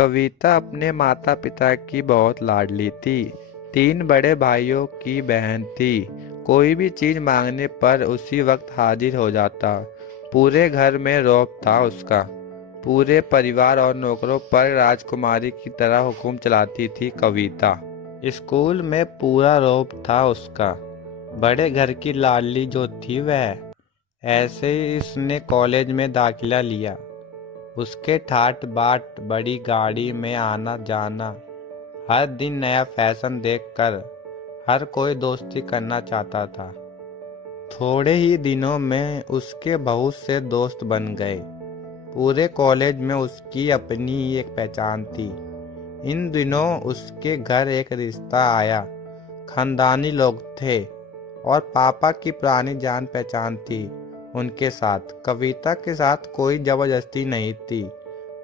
कविता अपने माता पिता की बहुत लाडली थी। 3 बड़े भाइयों की बहन थी। कोई भी चीज मांगने पर उसी वक्त हाजिर हो जाता। पूरे घर में रौब था उसका। पूरे परिवार और नौकरों पर राजकुमारी की तरह हुक्म चलाती थी कविता। स्कूल में पूरा रौब था उसका। बड़े घर की लाडली जो थी वह। ऐसे ही इसने कॉलेज में दाखिला लिया। उसके ठाट बाट बड़ी गाड़ी में आना जाना, हर दिन नया फैशन देखकर हर कोई दोस्ती करना चाहता था। थोड़े ही दिनों में उसके बहुत से दोस्त बन गए। पूरे कॉलेज में उसकी अपनी ही एक पहचान थी। इन दिनों उसके घर एक रिश्ता आया। खानदानी लोग थे और पापा की पुरानी जान पहचान थी। उनके साथ कविता के साथ कोई जबरदस्ती नहीं थी,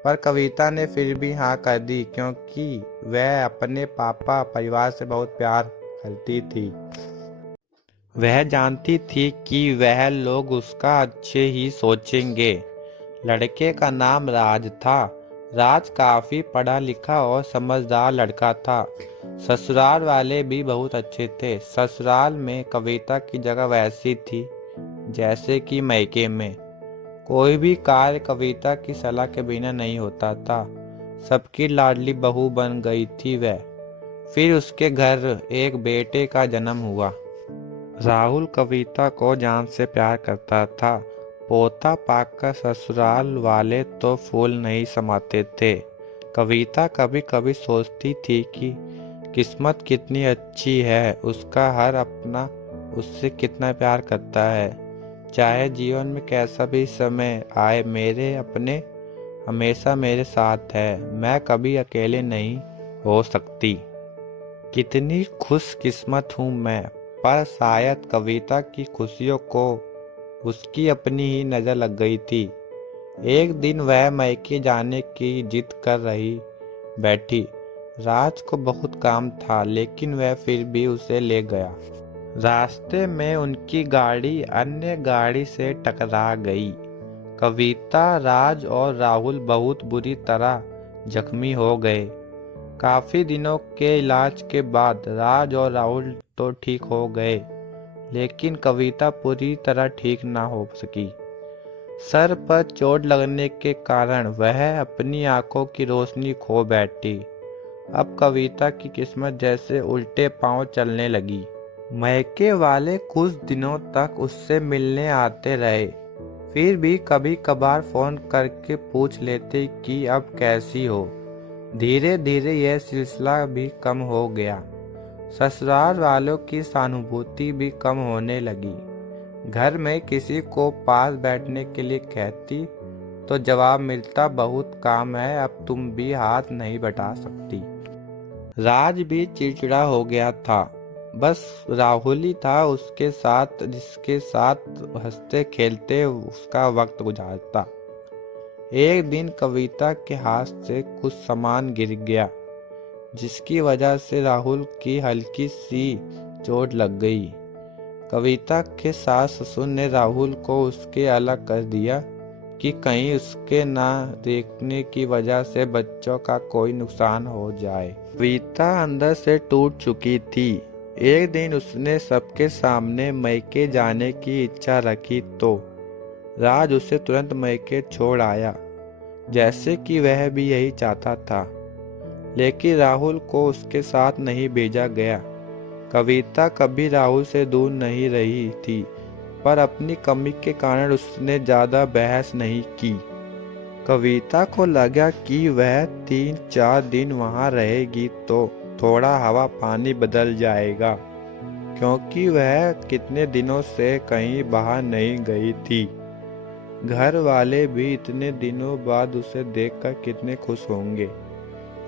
पर कविता ने फिर भी हाँ कर दी क्योंकि वह अपने पापा परिवार से बहुत प्यार करती थी। वह जानती थी कि वह लोग उसका अच्छे ही सोचेंगे। लड़के का नाम राज था। राज काफी पढ़ा लिखा और समझदार लड़का था। ससुराल वाले भी बहुत अच्छे थे। ससुराल में कविता की जगह वैसी थी जैसे कि मायके में। कोई भी कार्य कविता की सलाह के बिना नहीं होता था। सबकी लाडली बहू बन गई थी वह। फिर उसके घर एक बेटे का जन्म हुआ। राहुल कविता को जान से प्यार करता था। पोता पाकर ससुराल वाले तो फूल नहीं समाते थे। कविता कभी कभी सोचती थी कि किस्मत कितनी अच्छी है, उसका हर अपना उससे कितना प्यार करता है। चाहे जीवन में कैसा भी समय आए, मेरे अपने हमेशा मेरे साथ है। मैं कभी अकेले नहीं हो सकती। कितनी खुश किस्मत हूँ मैं। पर शायद कविता की खुशियों को उसकी अपनी ही नजर लग गई थी। एक दिन वह मायके जाने की जिद कर रही बैठी। राज को बहुत काम था लेकिन वह फिर भी उसे ले गया। रास्ते में उनकी गाड़ी अन्य गाड़ी से टकरा गई। कविता, राज और राहुल बहुत बुरी तरह जख्मी हो गए। काफी दिनों के इलाज के बाद राज और राहुल तो ठीक हो गए, लेकिन कविता पूरी तरह ठीक ना हो सकी। सर पर चोट लगने के कारण वह अपनी आंखों की रोशनी खो बैठी। अब कविता की किस्मत जैसे उल्टे पांव चलने लगी। मायके वाले कुछ दिनों तक उससे मिलने आते रहे। फिर भी कभी कभार फोन करके पूछ लेते कि अब कैसी हो। धीरे धीरे यह सिलसिला भी कम हो गया। ससुराल वालों की सहानुभूति भी कम होने लगी। घर में किसी को पास बैठने के लिए कहती तो जवाब मिलता, बहुत काम है, अब तुम भी हाथ नहीं बटा सकती। राज भी चिड़चिड़ा हो गया था। बस राहुल ही था उसके साथ, जिसके साथ हंसते खेलते उसका वक्त गुजारता। एक दिन कविता के हाथ से कुछ सामान गिर गया, जिसकी वजह से राहुल की हल्की सी चोट लग गई। कविता के सास ससुर ने राहुल को उसके अलग कर दिया कि कहीं उसके ना देखने की वजह से बच्चों का कोई नुकसान हो जाए। कविता अंदर से टूट चुकी थी। एक दिन उसने सबके सामने मायके जाने की इच्छा रखी तो राज उसे तुरंत मायके छोड़ आया, जैसे कि वह भी यही चाहता था। लेकिन राहुल को उसके साथ नहीं भेजा गया। कविता कभी राहुल से दूर नहीं रही थी, पर अपनी कमी के कारण उसने ज्यादा बहस नहीं की। कविता को लगा कि वह 3-4 दिन वहां रहेगी तो थोड़ा हवा पानी बदल जाएगा, क्योंकि वह कितने दिनों से कहीं बाहर नहीं गई थी। घर वाले भी इतने दिनों बाद उसे देखकर कितने खुश होंगे।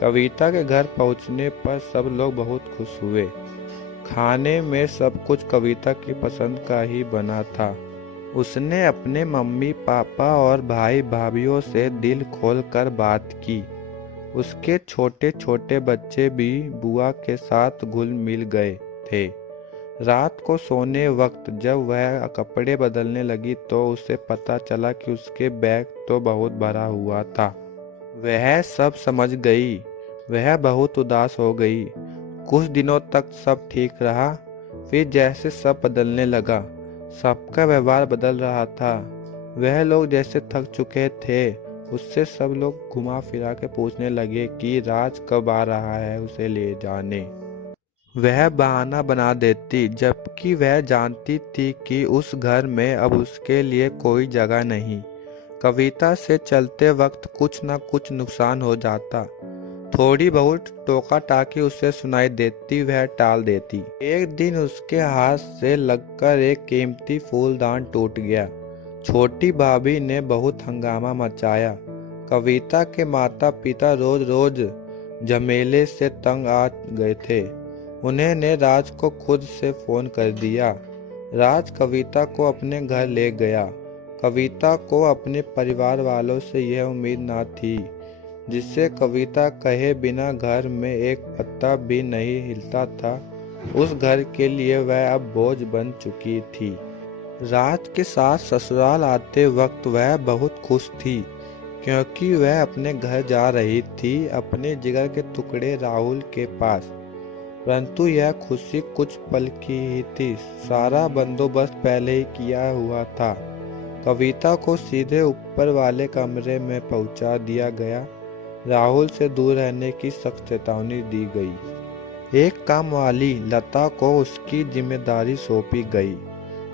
कविता के घर पहुंचने पर सब लोग बहुत खुश हुए। खाने में सब कुछ कविता की पसंद का ही बना था। उसने अपने मम्मी पापा और भाई भाभीियों से दिल खोलकर बात की। उसके छोटे छोटे बच्चे भी बुआ के साथ घुल मिल गए थे। रात को सोने वक्त जब वह कपड़े बदलने लगी तो उसे पता चला कि उसके बैग तो बहुत भरा हुआ था। वह सब समझ गई। वह बहुत उदास हो गई। कुछ दिनों तक सब ठीक रहा, फिर जैसे सब बदलने लगा, सबका व्यवहार बदल रहा था। वह लोग जैसे थक चुके थे, उससे सब लोग घुमा फिरा के पूछने लगे कि राज कब आ रहा है उसे ले जाने। वह बहाना बना देती, जबकि वह जानती थी कि उस घर में अब उसके लिए कोई जगह नहीं। कविता से चलते वक्त कुछ न कुछ नुकसान हो जाता। थोड़ी बहुत टोका टाकी उसे सुनाई देती, वह टाल देती। एक दिन उसके हाथ से लगकर एक कीमती फूलदान टूट गया। छोटी भाभी ने बहुत हंगामा मचाया। कविता के माता पिता रोज रोज झमेले से तंग आ गए थे। उन्होंने राज को खुद से फोन कर दिया। राज कविता को अपने घर ले गया। कविता को अपने परिवार वालों से यह उम्मीद न थी, जिससे कविता कहे बिना घर में एक पत्ता भी नहीं हिलता था। उस घर के लिए वह अब बोझ बन चुकी थी। राज के साथ ससुराल आते वक्त वह बहुत खुश थी, क्योंकि वह अपने घर जा रही थी, अपने जिगर के टुकड़े राहुल के पास। परंतु यह खुशी कुछ पल की ही थी। सारा बंदोबस्त पहले ही किया हुआ था। कविता को सीधे ऊपर वाले कमरे में पहुंचा दिया गया। राहुल से दूर रहने की सख्त चेतावनी दी गई। एक काम वाली लता को उसकी जिम्मेदारी सौंपी गई,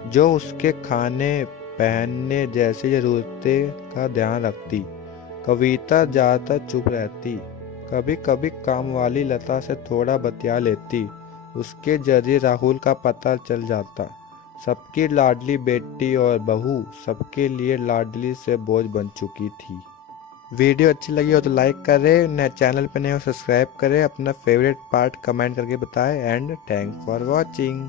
जो उसके खाने पहनने जैसी जरूरतें का ध्यान रखती। कविता ज्यादातर चुप रहती। कभी कभी काम वाली लता से थोड़ा बतिया लेती। उसके जरिए राहुल का पता चल जाता। सबकी लाडली बेटी और बहू सबके लिए लाडली से बोझ बन चुकी थी। वीडियो अच्छी लगी हो तो लाइक करें, नए चैनल पर नए हो सब्सक्राइब करें, अपना फेवरेट पार्ट कमेंट करके बताएं एंड थैंक्स फॉर वॉचिंग।